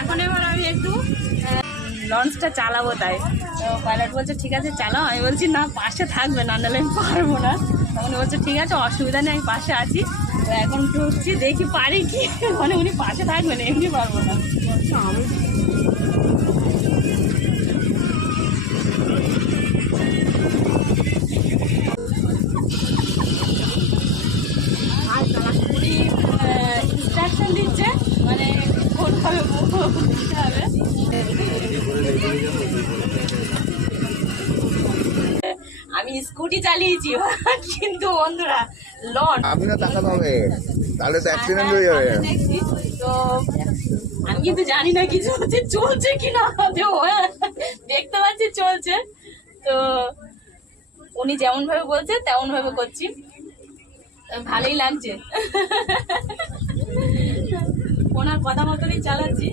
এখন এবার আমি একটু লঞ্চটা চালাবো, তাই তো পাইলট বলছে ঠিক আছে চালাও। আমি বলছি না, পাশে থাকবে, না নাহলে আমি পারবো না। তখন বলছে ঠিক আছে অসুবিধা নেই, আমি পাশে আছি। তো এখন ঢুকছি, দেখি পারি কি, মানে উনি পাশে থাকবেন, এমনি পারবো না। উনি ইনস্ট্রাকশন দিচ্ছে, মানে কোনভাবে দিতে হবে। আমি স্কুটি চালিয়েছি কিন্তু বন্ধুরা লঞ্চ আমিও তাকাতে হবে, তাহলে তো অ্যাক্সিডেন্ট হয়ে যাবে। দেখছি তো আমি কিন্তু জানি না কিছু হচ্ছে, চলছে কিনা, দেখতে পাচ্ছি চলছে। তো উনি যেমন ভাবে বলছে তেমন ভাবে করছি, ভালোই লাগছে। ওনার কথা মতনই চালাচ্ছি।